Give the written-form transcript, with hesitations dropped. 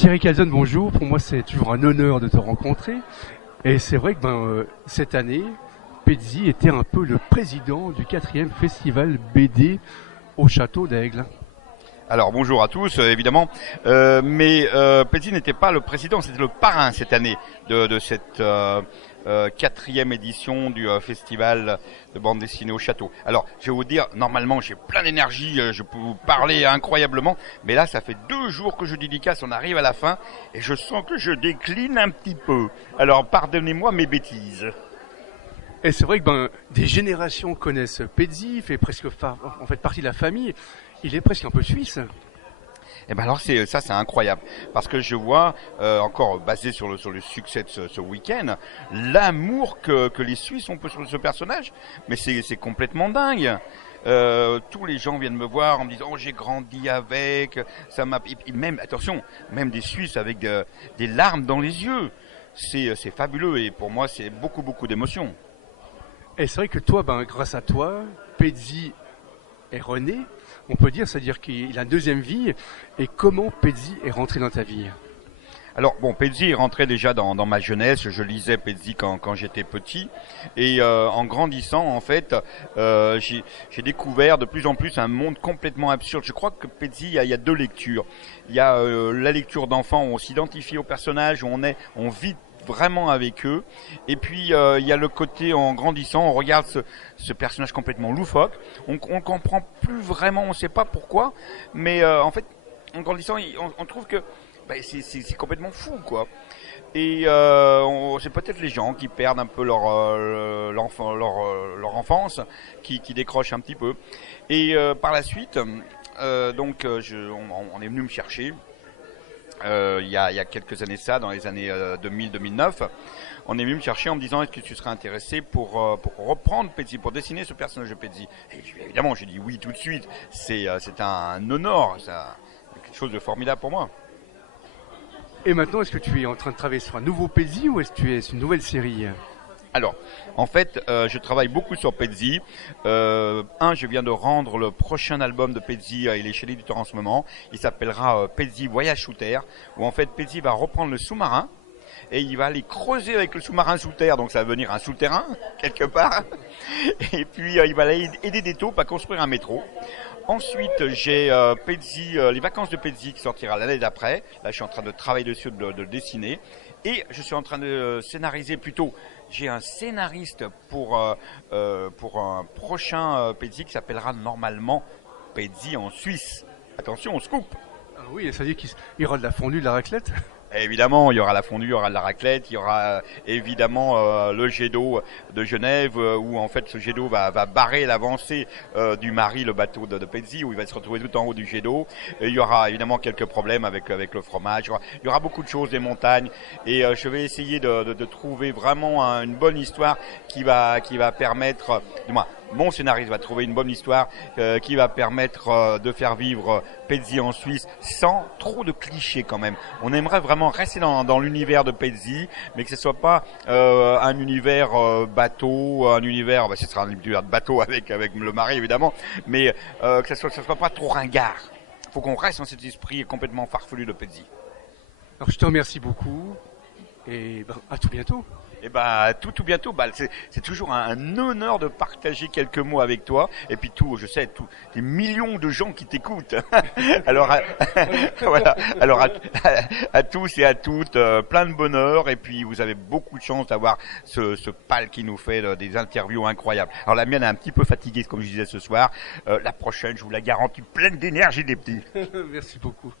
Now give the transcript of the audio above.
Thierry Calzone, bonjour. Pour moi, c'est toujours un honneur de te rencontrer. Et c'est vrai que cette année, Pezzi était un peu le président du 4e festival BD au Château d'Aigle. Alors bonjour à tous, évidemment, mais Pezzi n'était pas le président, c'était le parrain cette année de cette 4e édition du festival de bande dessinée au Château. Alors je vais vous dire, normalement j'ai plein d'énergie, je peux vous parler incroyablement, mais là ça fait 2 jours que je dédicace, on arrive à la fin et je sens que je décline un petit peu. Alors pardonnez-moi mes bêtises. Et c'est vrai que des générations connaissent Pezzi, il fait presque en fait partie de la famille. Il est presque un peu suisse. Et ben alors c'est incroyable parce que je vois encore basé sur le succès de ce week-end l'amour que les Suisses ont pour ce personnage, mais c'est complètement dingue. Tous les gens viennent me voir en me disant oh j'ai grandi avec ça m'a et même attention même des Suisses avec des larmes dans les yeux. C'est fabuleux et pour moi c'est beaucoup d'émotions. Et c'est vrai que toi grâce à toi Pezzi est rené. On peut dire, c'est-à-dire qu'il a une deuxième vie. Et comment Pezzi est rentré dans ta vie? Alors bon, Pezzi est rentré déjà dans ma jeunesse. Je lisais Pezzi quand j'étais petit, et en grandissant, en fait, j'ai découvert de plus en plus un monde complètement absurde. Je crois que Pezzi, il y a 2 lectures. Il y a la lecture d'enfant où on s'identifie au personnage, où on vit vraiment avec eux, et puis il y a le côté en grandissant, on regarde ce personnage complètement loufoque, on comprend plus vraiment, on sait pas pourquoi, mais en fait en grandissant on trouve que c'est complètement fou quoi. Et c'est peut-être les gens qui perdent un peu leur enfance, qui décrochent un petit peu. Et par la suite, on est venu me chercher. Il y a quelques années ça, dans les années 2000-2009, on est venu me chercher en me disant est-ce que tu serais intéressé pour reprendre Pezzi, pour dessiner ce personnage de Pezzi. Et évidemment, j'ai dit oui tout de suite. C'est un honneur, c'est quelque chose de formidable pour moi. Et maintenant, est-ce que tu es en train de travailler sur un nouveau Pezzi ou est-ce que tu es sur une nouvelle série? Alors, en fait, je travaille beaucoup sur Pezzi. Je viens de rendre le prochain album de Pezzi, il est chez l'éditeur en ce moment. Il s'appellera Pezzi Voyage sous terre, où en fait Pezzi va reprendre le sous-marin et il va aller creuser avec le sous-marin sous terre, donc ça va devenir un souterrain quelque part. Et puis il va aller aider des taupes à construire un métro. Ensuite, j'ai Pezzi, les vacances de Pezzi qui sortira l'année d'après. Là, je suis en train de travailler dessus, de le dessiner. Et je suis en train de scénariser plutôt. J'ai un scénariste pour un prochain Pezzi qui s'appellera normalement Pezzi en Suisse. Attention, on scoop. Ah oui, ça veut dire qu'il y aura de la fondue, de la raclette? Et évidemment, il y aura la fondue, il y aura de la raclette, il y aura évidemment le jet d'eau de Genève où en fait ce jet d'eau va barrer l'avancée du Mari, le bateau de Pezzi, où il va se retrouver tout en haut du jet d'eau. Et il y aura évidemment quelques problèmes avec le fromage. Il y aura beaucoup de choses, des montagnes. Et je vais essayer de trouver vraiment une bonne histoire qui va permettre, du moins, mon scénariste va trouver une bonne histoire qui va permettre de faire vivre Pezzi en Suisse sans trop de clichés quand même. On aimerait vraiment rester dans l'univers de Pezzi, mais que ce soit pas un univers bateau, un univers, ce sera un univers de bateau avec le mari évidemment, mais que ce soit pas trop ringard. Faut qu'on reste dans cet esprit complètement farfelu de Pezzi. Alors je te remercie beaucoup et à tout bientôt. Et tout bientôt, c'est toujours un honneur de partager quelques mots avec toi. Et puis je sais, des millions de gens qui t'écoutent. Alors, voilà. Alors à tous et à toutes, plein de bonheur. Et puis vous avez beaucoup de chance d'avoir ce pal qui nous fait des interviews incroyables. Alors la mienne est un petit peu fatiguée, comme je disais ce soir. La prochaine, je vous la garantis, pleine d'énergie, les petits. Merci beaucoup.